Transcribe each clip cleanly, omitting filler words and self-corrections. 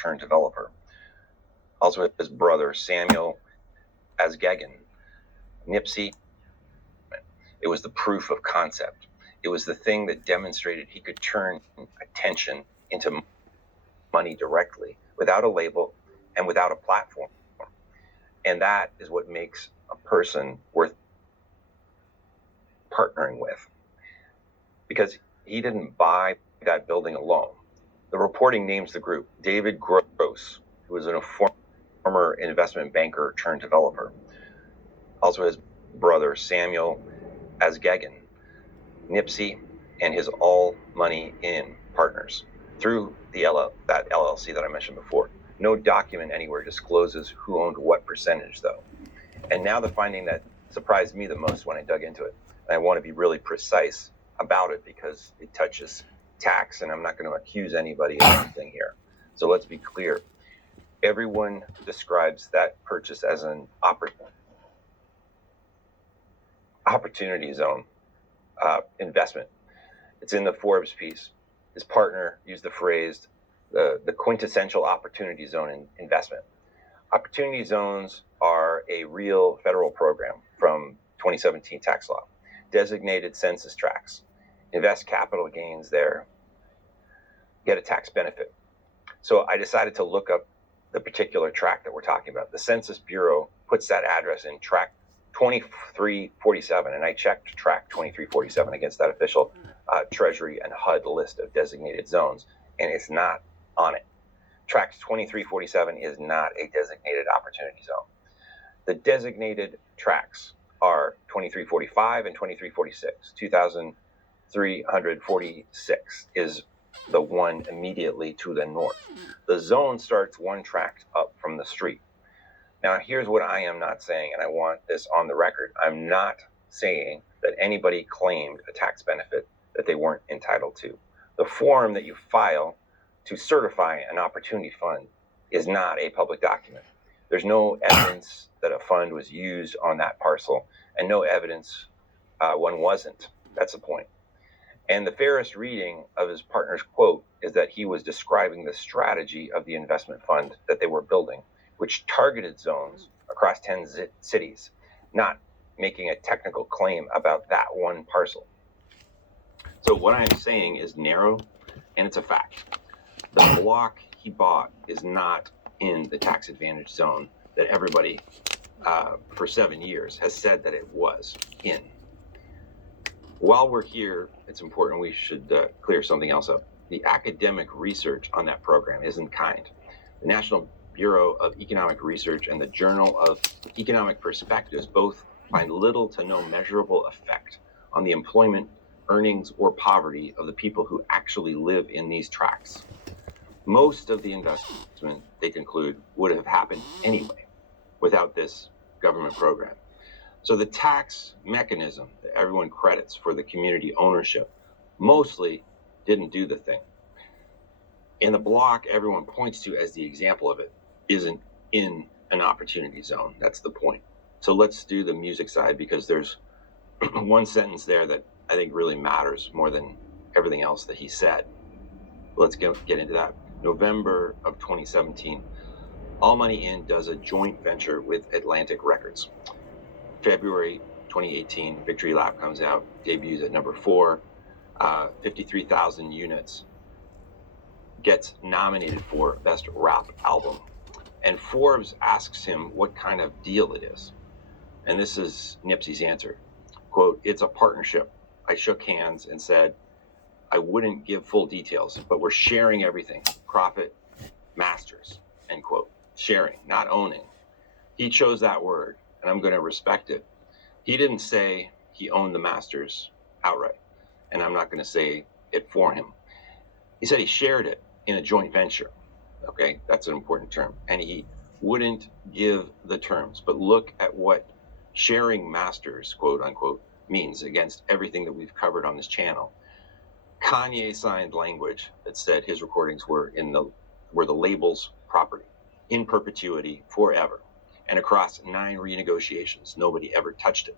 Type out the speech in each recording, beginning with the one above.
turned developer. Also his brother, Samuel Asgegan. Nipsey, it was the proof of concept. It was the thing that demonstrated he could turn attention into money directly, without a label and without a platform. And that is what makes a person worth partnering with. Because he didn't buy that building alone. The reporting names the group: David Gross, who was a former investment banker turned developer. Also his brother, Samuel Asgegan. Nipsey and his All Money In partners through that LLC that I mentioned before. No document anywhere discloses who owned what percentage, though. And now the finding that surprised me the most when I dug into it, and I want to be really precise about it because it touches tax, and I'm not going to accuse anybody of anything here. So let's be clear. Everyone describes that purchase as an opportunity zone investment. It's in the Forbes piece. His partner used the phrase, the quintessential opportunity zone investment. Opportunity zones are a real federal program from 2017 tax law. Designated census tracts. Invest capital gains there. Get a tax benefit. So I decided to look up the particular tract that we're talking about. The Census Bureau puts that address in tract 2347, and I checked tract 2347 against that official Treasury and HUD list of designated zones, and it's not on it. Tract 2347 is not a designated opportunity zone. The designated tracts are 2345 and 2346. 2346 is the one immediately to the north. The zone starts one tract up from the street. Now, here's what I am not saying, and I want this on the record. I'm not saying that anybody claimed a tax benefit that they weren't entitled to. The form that you file to certify an opportunity fund is not a public document. There's no evidence that a fund was used on that parcel, and no evidence one wasn't. That's the point. And the fairest reading of his partner's quote is that he was describing the strategy of the investment fund that they were building, which targeted zones across 10 cities, not making a technical claim about that one parcel. So what I'm saying is narrow, and it's a fact. The block he bought is not in the tax advantage zone that everybody for 7 years has said that it was in. While we're here, it's important we should clear something else up. The academic research on that program isn't kind. The National Bureau of Economic Research and the Journal of Economic Perspectives both find little to no measurable effect on the employment, earnings, or poverty of the people who actually live in these tracts. Most of the investment, they conclude, would have happened anyway without this government program. So the tax mechanism that everyone credits for the community ownership mostly didn't do the thing. And the block everyone points to as the example of it isn't in an opportunity zone. That's the point. So let's do the music side, because there's one sentence there that I think really matters more than everything else that he said. Let's get into that. November of 2017, All Money In does a joint venture with Atlantic Records. February 2018, Victory Lap comes out, debuts at number 4, 53,000 units, gets nominated for Best Rap Album. And Forbes asks him what kind of deal it is. And this is Nipsey's answer. Quote, "It's a partnership. I shook hands and said I wouldn't give full details, but we're sharing everything. Profit, masters," end quote. Sharing, not owning. He chose that word, and I'm going to respect it. He didn't say he owned the masters outright, and I'm not going to say it for him. He said he shared it in a joint venture. Okay, that's an important term. And he wouldn't give the terms, but look at what sharing masters, quote unquote, means against everything that we've covered on this channel. Kanye signed language that said his recordings were the label's property, in perpetuity, forever. And across 9 renegotiations, nobody ever touched it.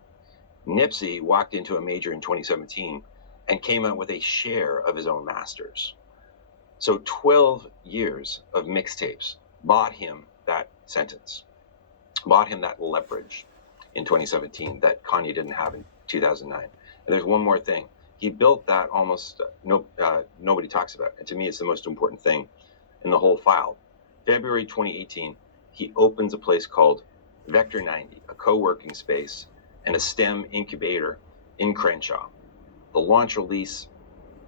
Nipsey walked into a major in 2017 and came out with a share of his own masters. So 12 years of mixtapes bought him that sentence, bought him that leverage in 2017 that Kanye didn't have in 2009. And there's one more thing. He built that almost nobody talks about. And to me, it's the most important thing in the whole file. February 2018, he opens a place called Vector 90, a co-working space and a STEM incubator in Crenshaw. The launch release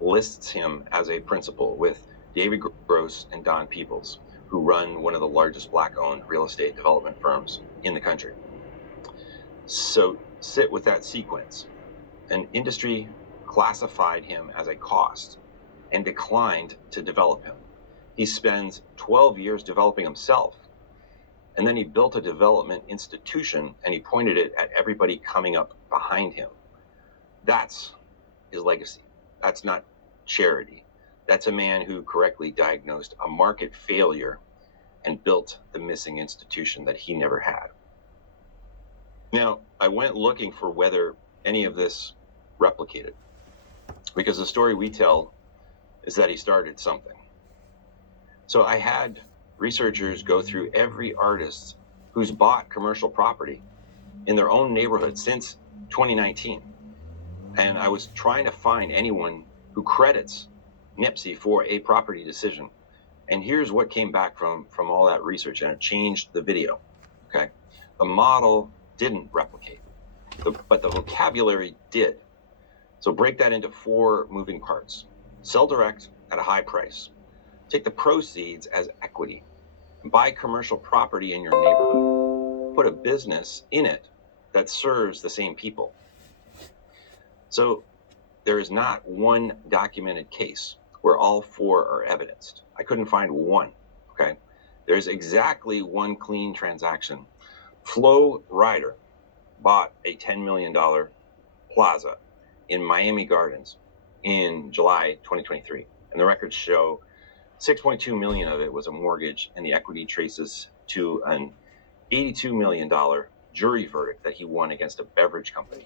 lists him as a principal with David Gross and Don Peoples, who run one of the largest Black-owned real estate development firms in the country. So sit with that sequence. An industry classified him as a cost and declined to develop him. He spends 12 years developing himself, and then he built a development institution and he pointed it at everybody coming up behind him. That's his legacy. That's not charity. That's a man who correctly diagnosed a market failure and built the missing institution that he never had. Now, I went looking for whether any of this replicated, because the story we tell is that he started something. So I had researchers go through every artist who's bought commercial property in their own neighborhood since 2019. And I was trying to find anyone who credits Nipsey for a property decision. And here's what came back from all that research, and it changed the video, okay? The model didn't replicate, but the vocabulary did. So break that into 4 moving parts. Sell direct at a high price. Take the proceeds as equity. Buy commercial property in your neighborhood. Put a business in it that serves the same people. So there is not one documented case where all 4 are evidenced. I couldn't find one, okay? There's exactly one clean transaction. Flo Rida bought a $10 million plaza in Miami Gardens in July 2023. And the records show 6.2 million of it was a mortgage, and the equity traces to an $82 million jury verdict that he won against a beverage company.